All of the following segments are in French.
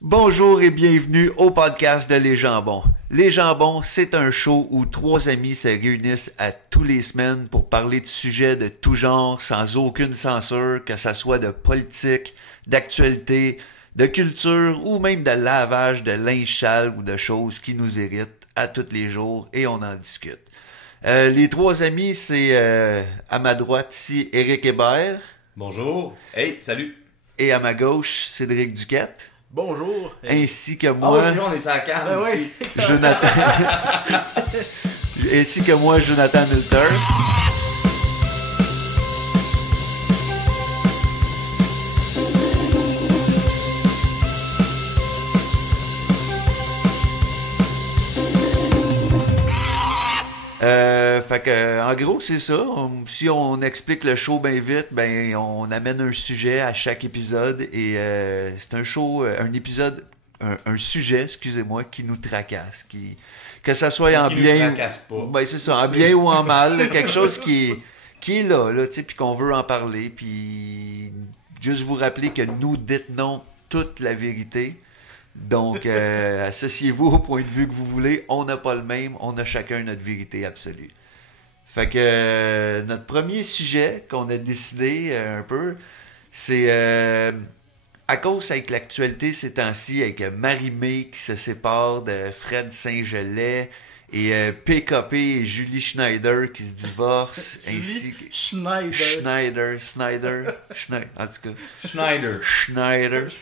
Bonjour et bienvenue au podcast de Les Jambons. Les Jambons, c'est un show où trois amis se réunissent à tous les semaines pour parler de sujets de tout genre, sans aucune censure, que ça soit de politique, d'actualité, de culture ou même de lavage de linge sale ou de choses qui nous irritent à tous les jours et on en discute. Les trois amis, c'est à ma droite ici Éric Hébert. Bonjour. Hey, salut. Et à ma gauche, Cédric Duquette. Bonjour. Ainsi que moi. Oh, c'est bon, on est sur la carte aussi. Jonathan. Ainsi que moi, Jonathan Milter. Fait que, en gros, c'est ça. Si on explique le show bien vite, ben, on amène un sujet à chaque épisode et c'est un show, un épisode, un sujet, excusez-moi, qui nous tracasse, que ça soit en qui bien, nous tracasse pas. Ben c'est ça, en bien ou en mal, là, quelque chose qui est là, tu sais, puis qu'on veut en parler, puis juste vous rappeler que nous détenons toute la vérité. Donc, associez-vous au point de vue que vous voulez. On n'a pas le même. On a chacun notre vérité absolue. Fait que notre premier sujet qu'on a décidé un peu, c'est à cause avec l'actualité ces temps-ci, avec Marie-Mé qui se sépare de Fred Saint-Gelais et PKP et Julie Schneider qui se divorcent, ainsi que Schneider. Schneider, en tout cas. Schneider.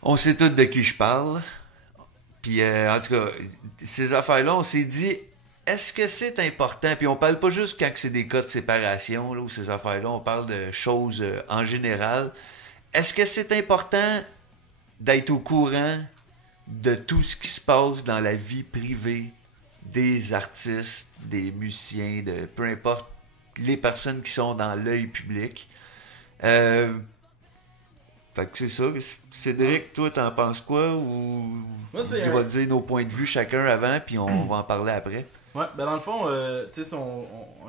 On sait tous de qui je parle. Puis, en tout cas, ces affaires-là, on s'est dit, est-ce que c'est important? Puis on parle pas juste quand c'est des cas de séparation, là, ou ces affaires-là, on parle de choses en général. Est-ce que c'est important d'être au courant de tout ce qui se passe dans la vie privée des artistes, des musiciens, de peu importe les personnes qui sont dans l'œil public? Fait que c'est ça. Cédric, toi, t'en penses quoi? Ou Moi, c'est tu vas dire nos points de vue chacun avant, puis on va en parler après? Ouais, ben dans le fond, tu sais,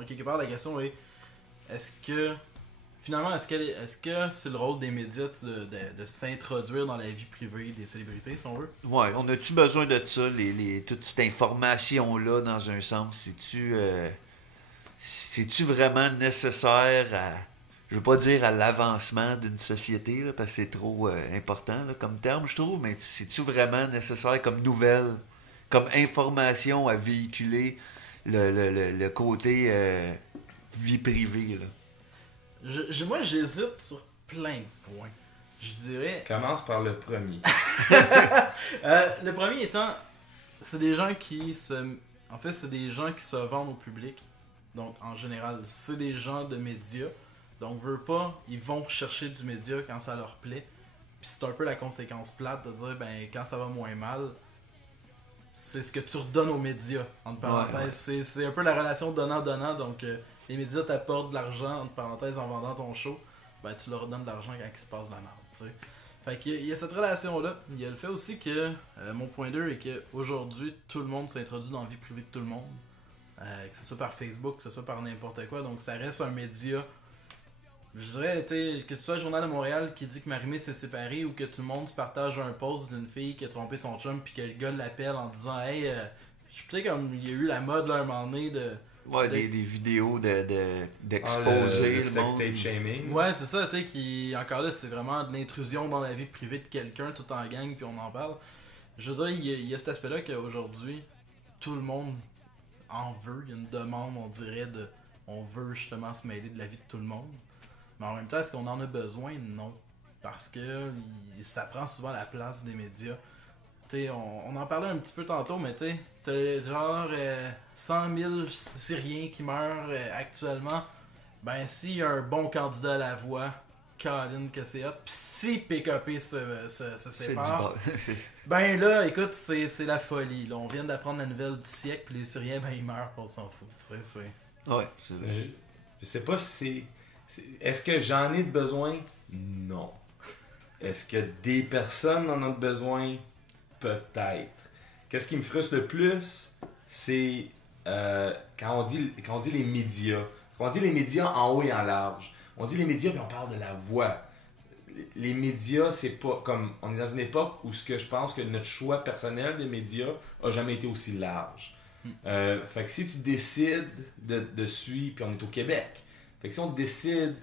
quelque part, la question est est-ce que, finalement, est-ce que c'est le rôle des médias de s'introduire dans la vie privée des célébrités, si on veut? Ouais, on a-tu besoin de ça, toute cette information-là, dans un sens? C'est-tu vraiment nécessaire à, je veux pas dire à l'avancement d'une société, là, parce que c'est trop important là, comme terme, je trouve, mais c'est-tu vraiment nécessaire comme nouvelle, comme information à véhiculer le côté vie privée, là? Moi, j'hésite sur plein de points. Je dirais. Commence par le premier. Le premier étant, c'est des gens qui se. En fait, c'est des gens qui se vendent au public. Donc, en général, c'est des gens de médias. Donc, veut pas, ils vont chercher du média quand ça leur plaît. Puis c'est un peu la conséquence plate de dire, ben, quand ça va moins mal, c'est ce que tu redonnes aux médias, entre parenthèses. Ouais. C'est un peu la relation donnant-donnant. Donc, les médias t'apportent de l'argent, entre parenthèses, en vendant ton show. Ben, tu leur redonnes de l'argent quand il se passe de la merde, tu sais. Fait qu'il y a cette relation-là. Il y a le fait aussi que, mon point 2 est qu'aujourd'hui, tout le monde s'introduit dans la vie privée de tout le monde. Que ce soit par Facebook, que ce soit par n'importe quoi. Donc, ça reste un média. Je dirais, que ce soit le Journal de Montréal qui dit que Marie-Mé s'est séparée ou que tout le monde se partage un post d'une fille qui a trompé son chum puis que le gars l'appelle en disant hey, tu sais comme il y a eu la mode là un moment donné de... Ouais, des vidéos d'exposer le le sex monde. tape shaming. Ouais, c'est ça, tu sais, qui encore là, c'est vraiment de l'intrusion dans la vie privée de quelqu'un tout en gang puis on en parle. Je veux dire, il y a cet aspect-là qu'aujourd'hui, tout le monde en veut. Il y a une demande, on dirait, de... On veut justement se mêler de la vie de tout le monde. Mais en même temps, est-ce qu'on en a besoin? Non. Parce que ça prend souvent la place des médias. T'sais, on en parlait un petit peu tantôt, mais t'as genre 100 000 Syriens qui meurent actuellement. Ben, s'il y a un bon candidat à la voix, Colin que c'est hot. Pis si PKP se sépare, ben là, écoute, c'est la folie. Là. On vient d'apprendre la nouvelle du siècle, puis les Syriens, ben ils meurent, on s'en fout. Ouais, c'est vrai. Je sais pas si est-ce que j'en ai besoin? Non. Est-ce que des personnes en ont besoin? Peut-être. Qu'est-ce qui me frustre le plus? C'est quand on dit les médias. Quand on dit les médias en haut et en large. On dit les médias, puis on parle de la voix. les médias, c'est pas comme... On est dans une époque où ce que je pense que notre choix personnel des médias a jamais été aussi large. Fait que si tu décides de suivre, puis on est au Québec, fait que si on décide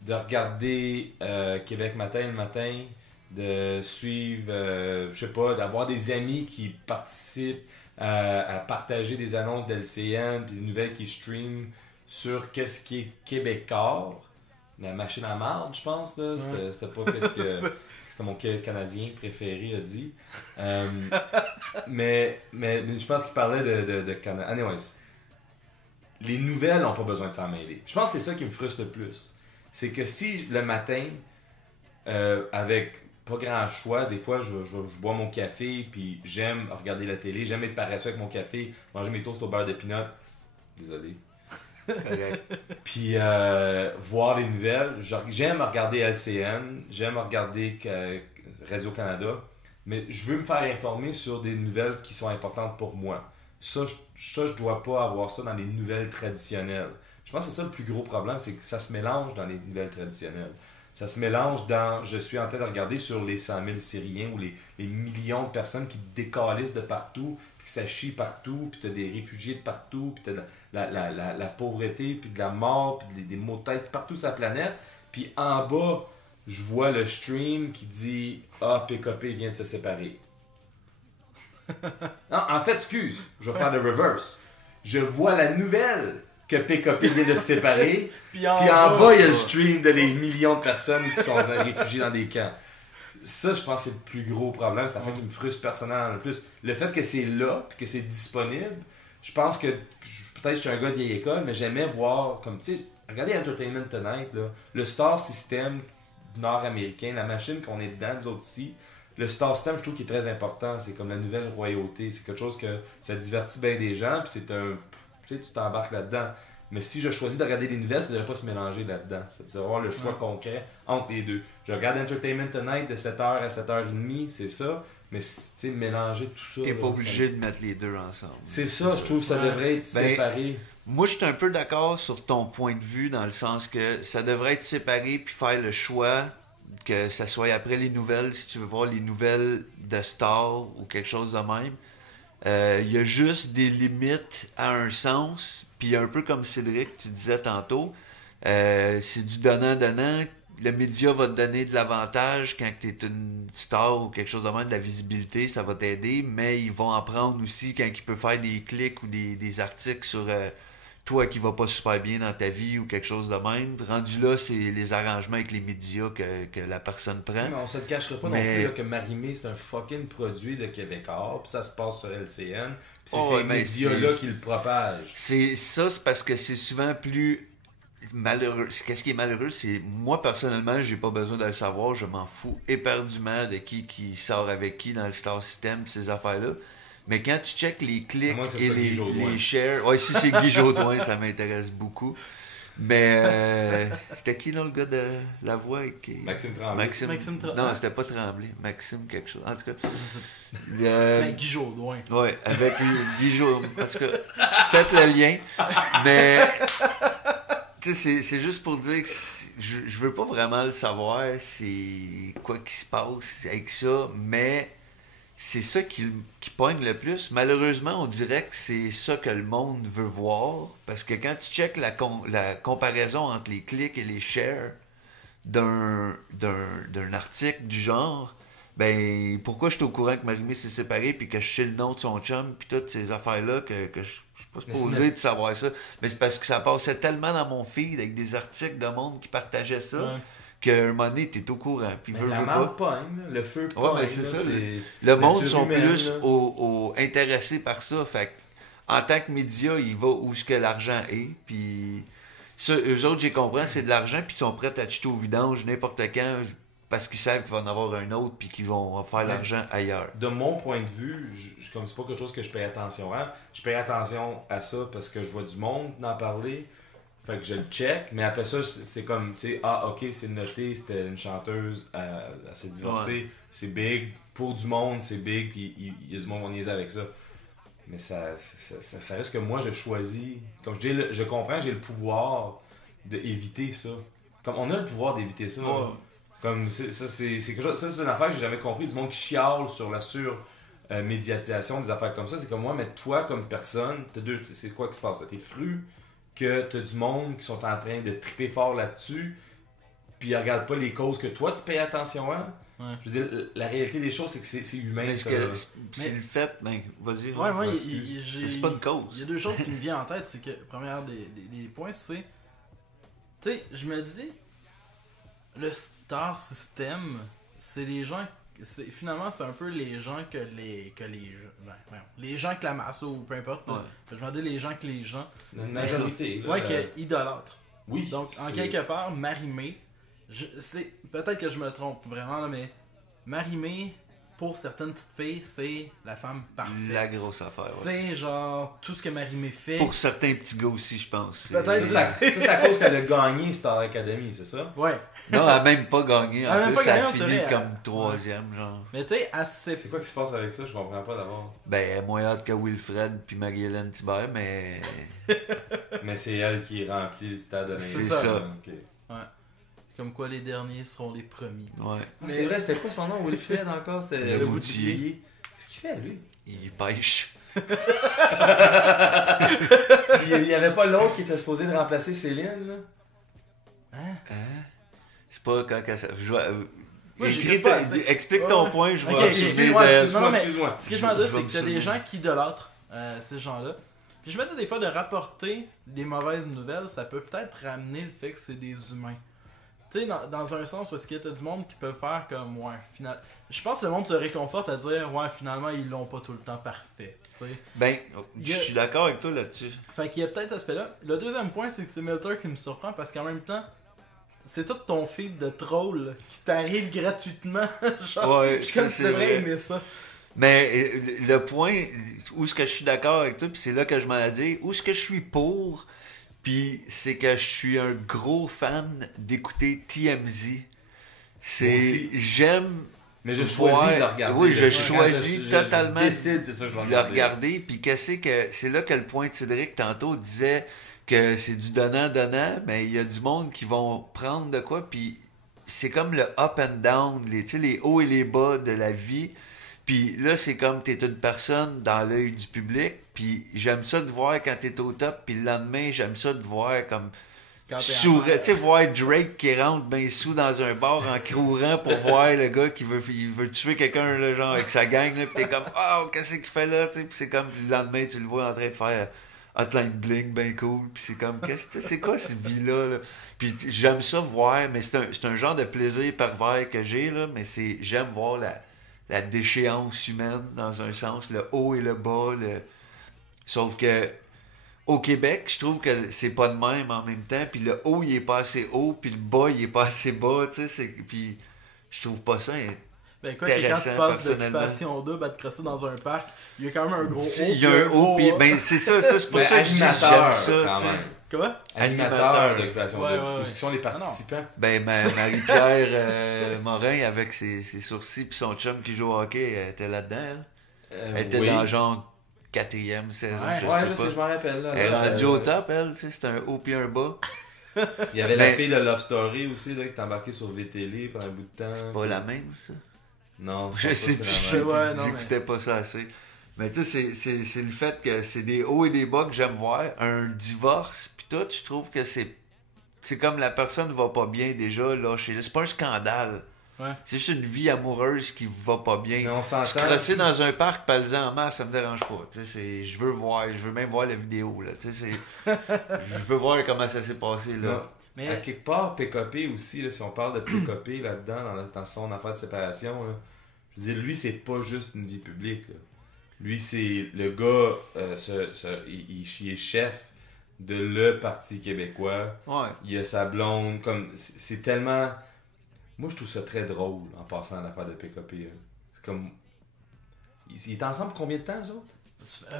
de regarder Québec Matin le matin, de suivre, je sais pas, d'avoir des amis qui participent à partager des annonces d'LCN, puis des nouvelles qui streament sur qu'est-ce qui est Québécois, la machine à marde, je pense, là. C'était pas qu'est-ce que c'était mon Canadien préféré a dit. Mais je pense qu'il parlait de Canada. Anyways, les nouvelles n'ont pas besoin de s'en mêler. Je pense que c'est ça qui me frustre le plus. C'est que si le matin, avec pas grand choix, des fois je bois mon café, puis j'aime regarder la télé, j'aime être paresseux avec mon café, manger mes toasts au beurre de pinot. Désolé. Puis voir les nouvelles. J'aime regarder LCN, j'aime regarder Radio-Canada, mais je veux me faire informer sur des nouvelles qui sont importantes pour moi. Ça, je dois pas avoir ça dans les nouvelles traditionnelles. Je pense que c'est ça le plus gros problème, c'est que ça se mélange dans les nouvelles traditionnelles. Ça se mélange dans... Je suis en train de regarder sur les 100 000 Syriens ou les millions de personnes qui décalissent de partout, puis que ça chie partout, puis t'as des réfugiés de partout, puis t'as la pauvreté, puis de la mort, puis des maux de tête partout sur la planète. Puis en bas, je vois le stream qui dit « Ah, PKP vient de se séparer. » Non, en fait, excuse, je vais faire le reverse. Je vois la nouvelle que PKP vient de se séparer, puis en bas, il y a le stream de les millions de personnes qui sont réfugiées dans des camps. Ça, je pense que c'est le plus gros problème. C'est la fait qui me frustre personnellement le plus. Le fait que c'est là, puis que c'est disponible, je pense que, peut-être que je suis un gars de vieille école, mais j'aimais voir, comme, tu sais, regardez Entertainment Tonight, là, le Star System nord-américain, la machine qu'on est dedans, nous autres ici, le Star System, je trouve qu'il est très important. C'est comme la nouvelle royauté. C'est quelque chose que ça divertit bien des gens, puis c'est un... Tu sais, tu t'embarques là-dedans. Mais si je choisis de regarder les nouvelles, ça ne devrait pas se mélanger là-dedans. Ça devrait avoir le choix concret entre les deux. Je regarde Entertainment Tonight de 7h à 7h30, c'est ça. Mais tu sais, mélanger tout ça... T'es pas obligé de mettre les deux ensemble. C'est ça, je trouve que ça devrait être séparé. Moi, je suis un peu d'accord sur ton point de vue, dans le sens que ça devrait être séparé, puis faire le choix que ça soit après les nouvelles, si tu veux voir les nouvelles de Star ou quelque chose de même. Il y a juste des limites à un sens, puis un peu comme Cédric, tu disais tantôt, c'est du donnant-donnant. Le média va te donner de l'avantage quand tu es une star ou quelque chose de même, de la visibilité, ça va t'aider, mais ils vont en prendre aussi quand il peut faire des clics ou des articles sur toi qui va pas super bien dans ta vie ou quelque chose de même. Rendu là, c'est les arrangements avec les médias que la personne prend. Mais on se le cachera pas non plus là, que Marie-Mé, c'est un fucking produit de Québécois, puis ça se passe sur LCN, puis c'est ces médias-là qui le propagent. C'est parce que c'est souvent plus malheureux. Qu'est-ce qui est malheureux, c'est moi personnellement, j'ai pas besoin de le savoir, je m'en fous éperdument de qui sort avec qui dans le Star System, ces affaires-là. Mais quand tu checkes les clics et les shares, ouais, si c'est Guy Jodoin, ça m'intéresse beaucoup. Mais c'était qui là, le gars de la voix qui... Maxime Tremblay. Maxime Tremblay. Non, c'était pas Tremblay, Maxime quelque chose. En tout cas, Ben, Guy Jodoin. ouais, avec Guy Jodoin. En tout cas, faites le lien. Mais tu sais, c'est juste pour dire que je veux pas vraiment le savoir, c'est quoi qui se passe avec ça, mais c'est ça qui pogne le plus. Malheureusement, on dirait que c'est ça que le monde veut voir, parce que quand tu checkes la comparaison entre les clics et les shares d'un article du genre, ben pourquoi je suis au courant que Marie-Mé s'est séparée, puis que je sais le nom de son chum, puis toutes ces affaires-là, que je suis pas supposé de savoir ça. Mais c'est parce que ça passait tellement dans mon feed avec des articles de monde qui partageaient ça, qu'à un moment donné, t'es au courant. Puis mais la marde pogne, le feu pogne. Ouais, mais c'est ça. Le monde sont plus intéressés par ça. Fait que, en tant que média, il va où ce que l'argent est. Puis ça, eux autres, j'ai compris, c'est de l'argent, puis ils sont prêts à jeter au vidange n'importe quand, parce qu'ils savent qu'il va en avoir un autre, puis qu'ils vont faire l'argent ailleurs. De mon point de vue, comme c'est pas quelque chose que je paye attention à, je paye attention à ça parce que je vois du monde en parler. Fait que je le check, mais après ça, c'est comme, tu sais, ah, ok, c'est noté, c'était une chanteuse, elle s'est divorcée, c'est big. Pour du monde, c'est big, puis il y a du monde qui niaise avec ça. Mais ça reste que moi, je choisis. Comme je dis, je comprends que j'ai le pouvoir d'éviter ça. Comme on a le pouvoir d'éviter ça. Comme, ça, c'est quelque chose, ça, c'est une affaire que j'ai jamais compris. Du monde qui chiale sur la médiatisation des affaires comme ça. C'est comme moi, mais toi, comme personne, c'est quoi qui se passe? T'es fru que t'as du monde qui sont en train de triper fort là-dessus, puis ils regardent pas les causes que toi, tu payes attention à. Ouais. Je veux dire, la réalité des choses, c'est que c'est humain. Mais ça. c'est le fait, ben, vas-y. Ouais, Ron. ouais, Mais c'est pas une cause. Il y a deux choses qui me viennent en tête. C'est que, première des points, c'est. Tu sais, je me dis, le star system, c'est les gens. Finalement, c'est un peu les gens que les gens que la masse ou peu importe. Ouais. Je me dis les gens que les gens. La majorité. Ouais, que idolâtrent. Oui. Donc, en quelque part, Marie-Mé, peut-être que je me trompe vraiment, là, mais Marie-Mé, pour certaines petites filles, c'est la femme parfaite. La grosse affaire. Ouais. C'est genre tout ce que Marie-Mé fait. Pour certains petits gars aussi, je pense. Peut-être. Ça, c'est à cause qu'elle a gagné Star Academy, c'est ça? Ouais. Non, elle a même pas gagné. Elle a En même plus, pas elle gagné, a c'est fini vrai, comme elle- troisième, genre. Mais tu sais, assez. C'est quoi qui se passe avec ça? Je comprends pas d'abord. Ben, elle est moins hâte que Wilfred puis Marie-Hélène Thibert, mais. Mais c'est elle qui remplit le stade de C'est l'Institut. ça. Ok. Ouais. Comme quoi les derniers seront les premiers. Ouais. Ah, c'est vrai, c'était quoi son nom, Wilfred encore? C'était Le Boutier. Qu'est-ce qu'il fait, lui? Il pêche. Il y avait pas l'autre qui était supposé de remplacer Céline, là? Hein? Hein? C'est pas quand ça. Moi, Écris j'écoute pas assez. Explique ton Ouais. point, je vais Ok, assumer Excuse-moi, de- Non, mais- excuse-moi. Ce que je m'en dis, Je vais c'est me que t'as des souvenir. gens qui idolâtrent ces gens-là. Puis je me dis des fois de rapporter des mauvaises nouvelles, ça peut peut-être ramener le fait que c'est des humains. Tu sais, dans un sens, parce que t'as du monde qui peut faire comme, ouais, je pense que le monde se réconforte à dire, ouais, finalement, ils l'ont pas tout le temps parfait. Tu sais. Ben, je suis d'accord avec toi là-dessus. Fait qu'il y a peut-être cet aspect-là. Le deuxième point, c'est que c'est Melter qui me surprend parce qu'en même temps, c'est tout ton feed de troll qui t'arrive gratuitement. Genre, Ouais, je suis ça, comme si c'est tu devrais vrai. aimer ça. Mais le point où ce que je suis d'accord avec toi, puis c'est là que je m'en ai dit, où ce que je suis pour, puis c'est que je suis un gros fan d'écouter TMZ. Moi C'est aussi. j'aime Mais je voir- choisis de le regarder. Oui, je Quand choisis totalement Je décide, c'est ça que je vais de le regarder. Puis qu'est-ce que c'est là que le point de Cédric tantôt disait que c'est du donnant-donnant, mais il y a du monde qui vont prendre de quoi, puis c'est comme le up and down, tu sais, les hauts et les bas de la vie. Puis là, c'est comme t'es une personne dans l'œil du public, puis j'aime ça de voir quand t'es au top, puis le lendemain, j'aime ça de voir comme Quand t'es sourd, amer. tu sais, voir Drake qui rentre bien sous dans un bar en courant pour voir le gars qui veut tuer quelqu'un, là, genre avec sa gang, là, pis t'es comme, oh, qu'est-ce qu'il fait là, tu sais, pis c'est comme, le lendemain, tu le vois en train de faire Hotline Bling, ben cool, pis c'est comme, c'est quoi cette vie-là, là? Puis j'aime ça voir, mais c'est un genre de plaisir pervers que j'ai, là, mais j'aime voir la déchéance humaine, dans un sens, le haut et le bas, sauf que, au Québec, je trouve que c'est pas de même en même temps, puis le haut il est pas assez haut, puis le bas il est pas assez bas, tu sais, puis je trouve pas ça Ben quoi, que quand tu intéressant, passes personnellement. d'occupation double à te crosser dans un parc, il y a quand même un gros haut. il y a un haut, puis ben c'est ça, c'est pour ça que j'aime ça, tu sais. Quoi? Animateur d'occupation Ouais, double. ouais, Où ouais. est-ce qu'ils sont les participants? Ben Marie-Pierre Morin avec ses sourcils puis son chum qui joue au hockey, elle était là-dedans, elle était Oui. dans genre 4e saison, Ouais, je Ouais, sais je pas. sais, je m'en rappelle. Là, Elle Là, a dû au top, elle, tu sais, c'était un haut puis un bas. Il y avait la Mais- fille de Love Story aussi, là, qui est embarquée sur VTL pendant un bout de temps. C'est pas la même, ça. Non, Je sais pas plus, si c'est la même. Ouais, non, j'écoutais pas ça assez. Mais tu sais, c'est le fait que c'est des hauts et des bas que j'aime voir. Un divorce, puis tout, je trouve que c'est comme la personne va pas bien déjà, là, c'est pas un scandale. Ouais. C'est juste une vie amoureuse qui va pas bien. Mais on s'entend. Se crosser dans un parc parle-en en masse, ça me dérange pas. Tu sais, je veux même voir la vidéo, là. Tu sais, je veux voir comment ça s'est passé, là. Non. Mais À quelque part, PKP aussi, là, si on parle de PKP là-dedans, dans son affaire de séparation, là, je veux dire, lui, c'est pas juste une vie publique. Là. Lui, c'est le gars, il est chef de le Parti québécois. Ouais. Il a sa blonde, comme c'est tellement. Moi, je trouve ça très drôle en passant à l'affaire de PKP. Là. C'est comme. Ils étaient ensemble combien de temps, eux autres?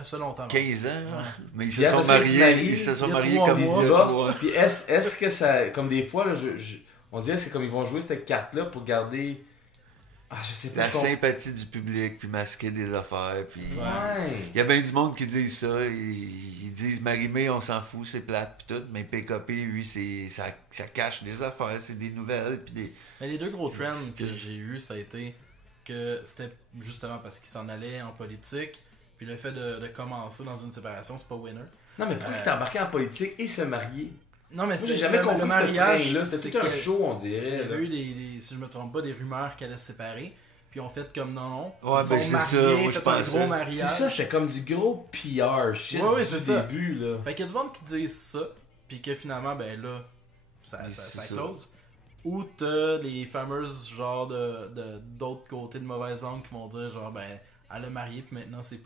ça longtemps. 15 ans, Ouais. mais ils Puis se sont après ça, mariés. ils Ils se sont il y a mariés 3 comme Ils mois. se ça. divorcent. Puis est-ce que ça. Comme des fois, là, on dirait que c'est comme ils vont jouer cette carte-là pour garder Ah, je sais pas. La sympathie du public, puis masquer des affaires, puis... Ouais. Il y a bien du monde qui disent ça. Ils disent Marie-Mé, on s'en fout, c'est plate, puis tout. Mais PKP, lui, ça cache des affaires, c'est des nouvelles, puis des... Mais les deux gros trends que j'ai eu, ça a été que c'était justement parce qu'il s'en allait en politique, puis le fait de commencer dans une séparation, c'est pas winner. Non, mais pourquoi il t'es embarqué en politique et se marier? Non, mais Moi, j'ai jamais compris le ce mariage. train-là. C'était tout un show, on dirait. Il y avait là. eu si je me trompe pas, des rumeurs qu'elle allait se séparer. Puis on fait comme non. Ouais, Ils ben sont c'est mariés, ça, moi, je fait un pensais. gros mariage. C'est ça, c'était comme du gros PR shit Ouais, du c'est ça. début, là. Fait qu'il y a du monde qui disent ça, puis que finalement, ben là, ça Mais c'est ça. close. Ou t'as les fameuses, genre, d'autres côtés de mauvaise langue qui vont dire, genre, ben, elle a marié, puis maintenant c'est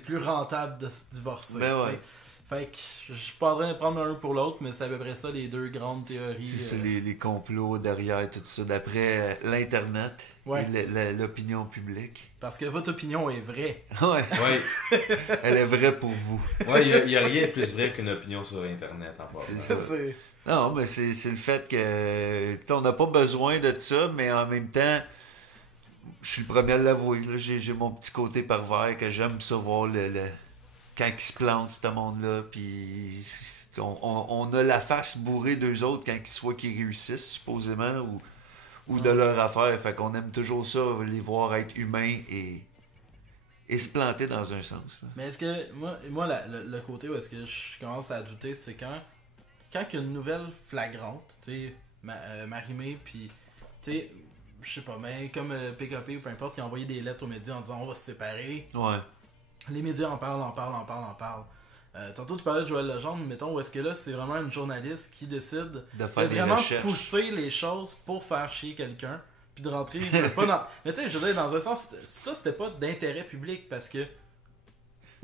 plus rentable de se divorcer. Ben tu sais. ouais. Fait que je suis pas en train de prendre un pour l'autre, mais c'est à peu près ça les deux grandes théories. C'est les complots derrière tout ça, d'après l'Internet Ouais. et l'opinion publique. Parce que votre opinion est vraie. Ouais, Ouais, elle est vraie pour vous. ouais, il y a rien de plus vrai qu'une opinion sur Internet, en fait. C'est ça. Non, mais c'est le fait que on n'a pas besoin de ça, mais en même temps, je suis le premier à l'avouer. Là. J'ai mon petit côté pervers que j'aime ça voir quand ils se plantent, ce monde-là. Puis on a la face bourrée d'eux autres quand soit qu'ils réussissent, supposément, ou de leur affaire. Fait qu'on aime toujours ça, les voir être humains et se planter dans un sens. Là. Mais est-ce que, moi le côté où est-ce que je commence à douter, c'est quand il y a une nouvelle flagrante, tu sais, Marie-Mé, puis, tu sais, je sais pas, mais comme PKP ou peu importe, qui a envoyé des lettres aux médias en disant on va se séparer. Ouais. Les médias en parlent. Tantôt tu parlais de Joël Legendre, mettons, où est-ce que là c'est vraiment une journaliste qui décide De faire des vraiment recherches. pousser les choses pour faire chier quelqu'un, puis de rentrer pas dans... Mais tu sais, je veux dire, dans un sens, ça c'était pas d'intérêt public parce que...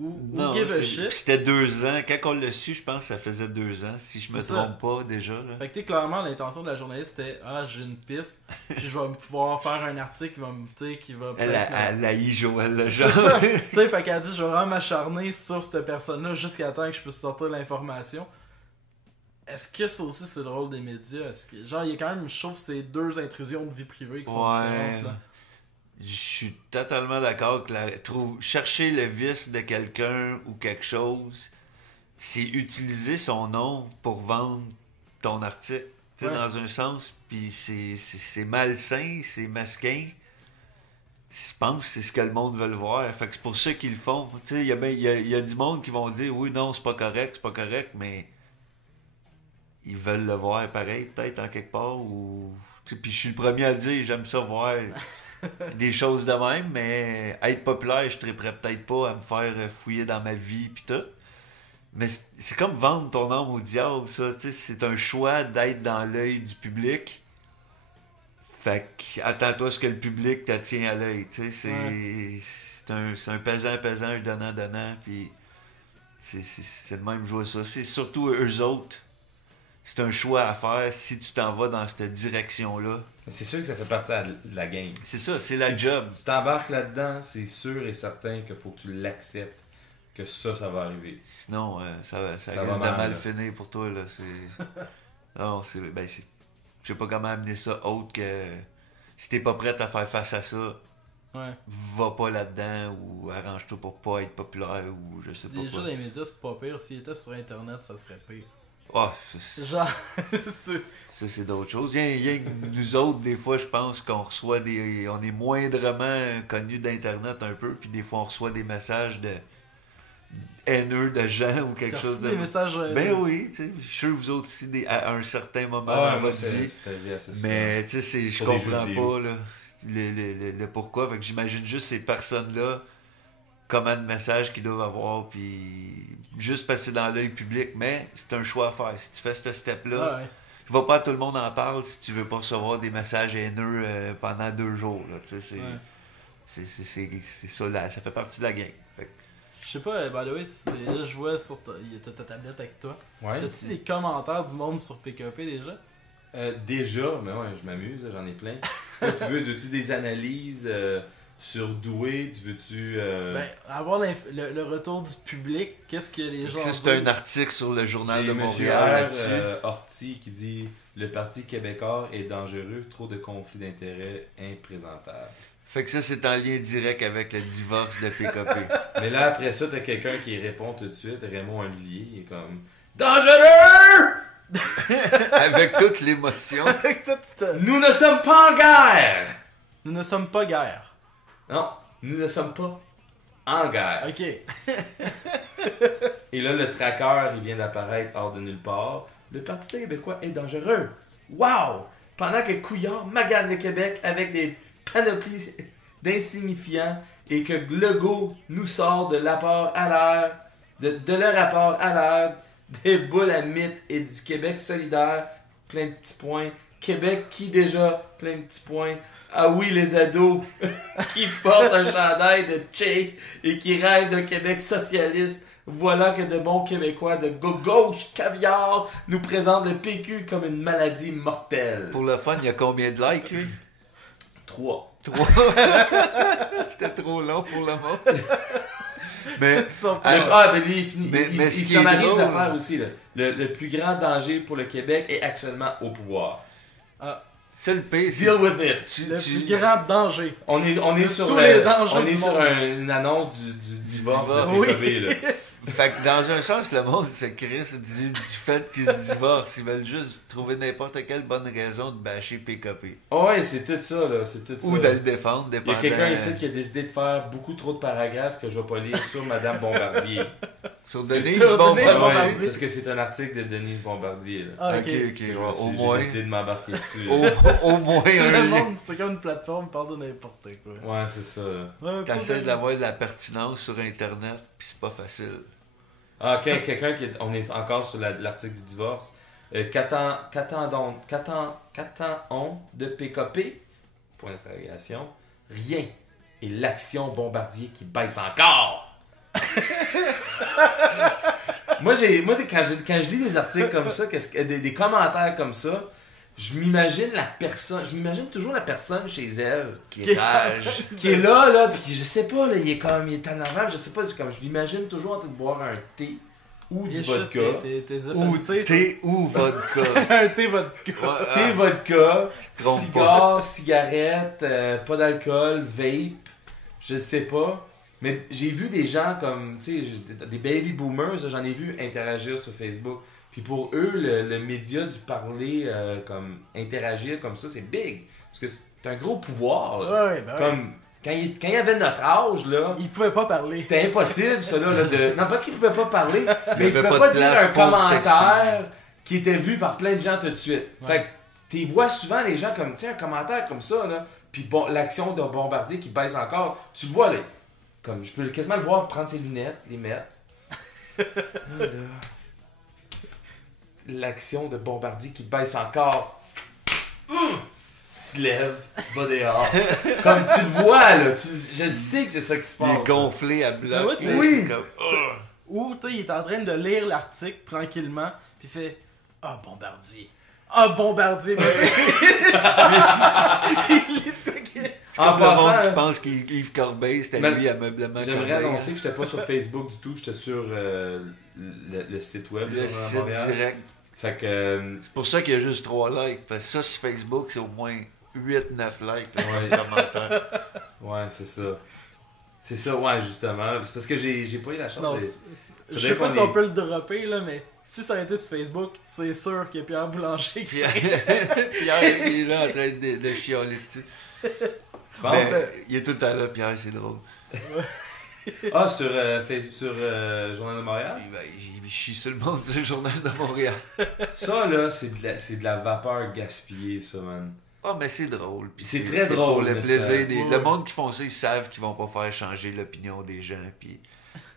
Ou give a puis shit. c'était 2 ans. Quand on l'a su, je pense que ça faisait 2 ans, si je me C'est trompe pas déjà. Là. Fait que tu sais, clairement, l'intention de la journaliste c'était j'ai une piste, puis je vais pouvoir faire un article qui va me. Tu sais, qui va. Elle haït Joël C'est Legendre. ça. Tu sais, fait qu'elle dit je vais vraiment m'acharner sur cette personne-là jusqu'à temps que je puisse sortir l'information. Est-ce que ça aussi c'est le rôle des médias? Genre, il y a quand même, je trouve, ces deux intrusions de vie privée qui sont différentes. Là. Je suis totalement d'accord que chercher le vice de quelqu'un ou quelque chose, c'est utiliser son nom pour vendre ton article. Tu sais, dans un sens, puis c'est malsain, c'est mesquin. Je pense que c'est ce que le monde veut le voir. Fait que c'est pour ça qu'ils le font. Tu sais, il y a du monde qui vont dire oui, non, c'est pas correct, mais ils veulent le voir pareil, peut-être en quelque part. Ou... Puis je suis le premier à le dire, j'aime ça voir des choses de même, mais être populaire, je triperais peut-être pas à me faire fouiller dans ma vie pis tout. Mais c'est comme vendre ton âme au diable, ça. Tu sais, c'est un choix d'être dans l'œil du public. Fait que attends-toi à ce que le public te tient à l'œil. Tu sais, c'est un pesant, un donnant, puis c'est de même jouer ça. C'est surtout eux autres. C'est un choix à faire si tu t'en vas dans cette direction-là. C'est sûr que ça fait partie de la game. C'est ça, c'est la Si job. Tu t'embarques là-dedans, c'est sûr et certain qu'il faut que tu l'acceptes, que ça va arriver. Sinon, ça risque va de mal, mal là. finir pour toi. Là. Non, je sais pas comment amener ça autre que si t'es pas prête à faire face à ça, va pas là-dedans ou arrange-toi pour pas être populaire ou je sais pas Déjà, quoi. les médias, c'est pas pire. S'ils étaient sur Internet, ça serait pire. Oh, Genre, ça, c'est d'autres choses. Il y a que nous autres, des fois, je pense qu'on reçoit on est moindrement connus d'Internet un peu, puis des fois, on reçoit des messages de haineux de gens ou quelque t'as chose reçu de... des messages. Ben oui, tu sais, je suis sûr que vous autres aussi, à un certain moment Ah, dans votre vie. c'était assez souvent. Mais tu sais, je Pour les comprends jeux pas là, le pourquoi. Fait que j'imagine juste ces personnes-là, comment de messages qu'ils doivent avoir, puis juste passer dans l'œil public. Mais c'est un choix à faire. Si tu fais ce step-là, tu vas pas à tout le monde en parle si tu veux pas recevoir des messages haineux pendant 2 jours. Là, tu sais, c'est ça, là, ça fait partie de la game. Fait que, Je sais pas, by the way, là je vois sur ta tablette avec toi. Ouais. T'as-tu des commentaires du monde sur PKP déjà? Déjà, mais ouais, je m'amuse, j'en ai plein. C'est quoi tu veux? Veux-tu des analyses sur Doué? Tu veux-tu... Ben, avoir le retour du public, qu'est-ce que les gens c'est un disent? article sur le Journal de J'ai Monsieur Montréal R. là-dessus. Horty qui dit « Le Parti québécois est dangereux, trop de conflits d'intérêts imprésentables. » Fait que ça, c'est en lien direct avec le divorce de PKP. Mais là, après ça, t'as quelqu'un qui répond tout de suite, Raymond Olivier, il est comme dangereux! Avec toute l'émotion. Avec tout ça. Nous ne sommes pas en guerre! Nous ne sommes pas guerre. Non, nous ne sommes pas en guerre. Ok. Et là, le tracker, il vient d'apparaître hors de nulle part. Le Parti québécois est dangereux. Wow! Pendant que Couillard magane le Québec avec des panoplies d'insignifiants et que Legault nous sort de l'apport à l'air, de leur rapport à l'air, des boules à mythe et du Québec solidaire, plein de petits points. Québec qui déjà, plein de petits points. Ah oui, les ados qui portent un chandail de Che et qui rêvent d'un Québec socialiste. Voilà que de bons Québécois de gauche caviar nous présentent le PQ comme une maladie mortelle. Pour le fun, il y a combien de likes, lui? 3. 3. C'était trop long pour le monde. Mais, Ben lui, il finit. Mais il ce qui est sommarise drôle- l'affaire aussi. Là. Le plus grand danger pour le Québec est actuellement au pouvoir. c'est le pire, c'est... Deal with it. Le plus grand danger. On est sur, tous les dangers on est du sur monde. une annonce du divorce de divorce. PKP, là. Fait que dans un sens, le monde se crisse du fait qu'ils se divorcent. Ils veulent juste trouver n'importe quelle bonne raison de bâcher PKP. Ouais, c'est tout ça, là. C'est tout Ou ça. de le défendre, Il y a dépendant... quelqu'un ici qui a décidé de faire beaucoup trop de paragraphes que je vais pas lire sur Madame Bombardier. Sur Denise Sur Bombardier. Denise Ouais, Bombardier. parce que c'est un article de Denise Bombardier. Là. Ah, Ok, ok. ok, J'ai au moins... décidé de m'embarquer dessus. Au moins un Le lien. monde, c'est comme une plateforme, il parle de n'importe quoi. Ouais, c'est ça. Là. Ouais, pas T'essaies de- d'avoir de la pertinence sur Internet, puis c'est pas facile. Ah, quelqu'un qui est... On est encore sur l'article du divorce. Qu'attend-on de PKP? Point d'interrogation. Rien. Et l'action Bombardier qui baisse encore. Moi, quand je lis des articles comme ça, des commentaires comme ça, je m'imagine toujours la personne chez elle Qui rage. qui est là, puis je sais pas, là, il est en avant, je sais pas, je l'imagine toujours en train de boire un thé ou du vodka. T'es Ou offensé, thé ou vodka. toi. Un thé vodka. Ouais, Thé, vodka, te trompes cigare, cigarette, pas d'alcool, vape, je sais pas. Mais j'ai vu des gens comme, tu sais, des baby boomers, j'en ai vu interagir sur Facebook. Puis pour eux, le média du parler, comme interagir comme ça, c'est big. Parce que c'est un gros pouvoir. Là. Ouais, ben ouais. Comme quand il avait notre âge, là, Il pouvait pas parler. c'était impossible, ça, là, de... Non, pas qu'il pouvait pas parler, mais il avait pouvait pas pas de dire place un pour commentaire qui était vu par plein de gens tout de suite. Ouais. Fait que tu vois souvent les gens comme, tu sais, un commentaire comme ça, là, puis bon, l'action de Bombardier qui baisse encore, tu le vois, là, comme je peux quasiment le voir prendre ses lunettes, les mettre. Là, là. L'action de Bombardier qui baisse encore. Se lève, va dehors. Comme tu le vois, là, je sais que c'est ça qui se Il passe. est gonflé à bloc. Ben ouais, c'est- Oui. C'est comme, Ou, tu sais, il est en train de lire l'article tranquillement, puis il fait Ah, Bombardier. Ah, Bombardier. C'est En comme le passant, monde hein. qui pense qu'Yves Corbeil, c'était Ben, lui ameublement J'aimerais Corbeil. annoncer que j'étais pas sur Facebook du tout, j'étais sur le site web Le de site Montréal. direct. Fait que C'est pour ça qu'il y a juste 3 likes. Parce que ça, sur Facebook, c'est au moins 8-9 likes. Là, Ouais. les commentaires. ouais, c'est ça. C'est ça, ouais, justement. C'est parce que j'ai pas eu la chance Non, de... je sais pas qu'on si on ait- peut le dropper, là, mais si ça a été sur Facebook, c'est sûr qu'il y a Pierre Boulanger qui Pierre, Pierre, il est là en train de chialer dessus. Tu penses? Mais il est tout le temps là, Pierre, c'est drôle. Ah, sur Facebook, sur Journal de Montréal? Il chie sur le monde du Journal de Montréal. Ça, là, c'est de la vapeur gaspillée, ça, man. Ah, mais c'est drôle. Puis C'est très drôle, Pour le mais plaisir ça- des... Ouais. Le monde qui font ça, ils savent qu'ils vont pas faire changer l'opinion des gens. Puis...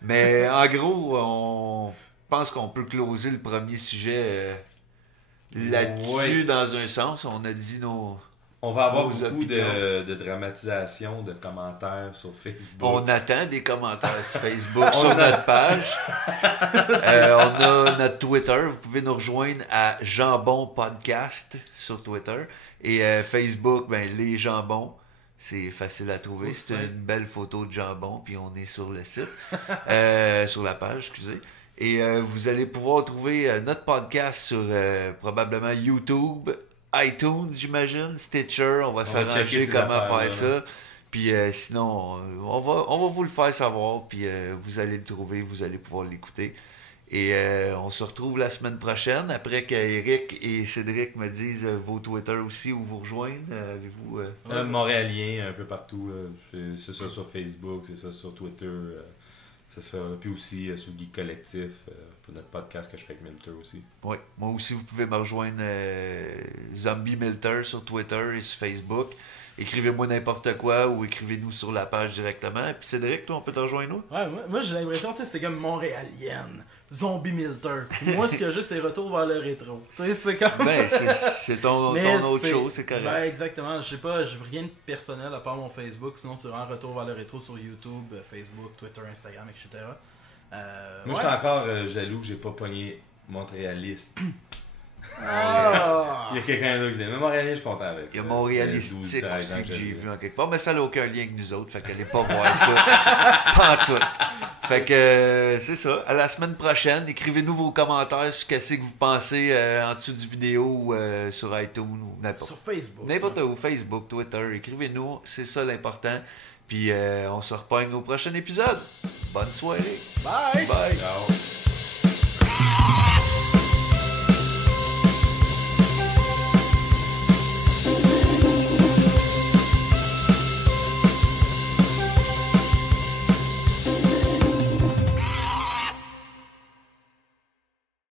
Mais en gros, on pense qu'on peut closer le premier sujet là-dessus Ouais. dans un sens. On a dit nos... On va avoir Nos beaucoup opinions. de dramatisation, de commentaires sur Facebook. On attend des commentaires sur Facebook, sur notre page. On a notre Twitter. Vous pouvez nous rejoindre à Jambon Podcast sur Twitter. Et Facebook, ben, les jambons. C'est facile à trouver. C'est C'est simple. une belle photo de jambon. Puis on est sur le site. Sur la page, excusez. Et vous allez pouvoir trouver notre podcast sur probablement YouTube, iTunes, j'imagine, Stitcher. On va checker s'arranger ces comment affaires-là, faire ça. Puis sinon, on va vous le faire savoir, puis vous allez le trouver, vous allez pouvoir l'écouter. Et on se retrouve la semaine prochaine, après qu'Éric et Cédric me disent vos Twitter aussi, où vous rejoindre. Avez-vous... Montréalien, un peu partout. C'est ça sur Facebook, c'est ça sur Twitter. C'est ça. Puis aussi sur Geek Collectif, pour notre podcast que je fais avec Milter aussi. Oui, moi aussi, vous pouvez me rejoindre Zombie Milter sur Twitter et sur Facebook. Écrivez-moi n'importe quoi ou écrivez-nous sur la page directement. Puis Cédric, toi, on peut te rejoindre où? Ouais, moi j'ai l'impression que c'est comme Montréalienne, Zombie Milter. Moi, ce que j'ai, c'est retour vers le rétro. Tu sais, c'est comme. Ben, c'est ton autre chose, c'est correct. Ben, exactement. Je sais pas, j'ai rien de personnel à part mon Facebook. Sinon, c'est vraiment retour vers le rétro sur YouTube, Facebook, Twitter, Instagram, etc. Moi, j'étais encore jaloux que j'ai pas pogné Montréaliste. Ah! Il y a quelqu'un d'autre qui dit. Mais Montréaliste, je suis content avec ça. Il y a Montréalistique 12, 13 ans aussi que j'ai j'ai vu en quelque part, mais ça n'a aucun lien avec nous autres, fait qu'allez pas voir ça. Pas en tout. Fait que c'est ça. À la semaine prochaine, écrivez-nous vos commentaires sur ce que vous pensez en dessous du vidéo ou sur iTunes ou n'importe Sur Facebook. N'importe où, Facebook, Twitter, écrivez-nous, c'est ça l'important. Puis on se repogne au prochain épisode. Bonne soirée. Bye! Bye! Ciao!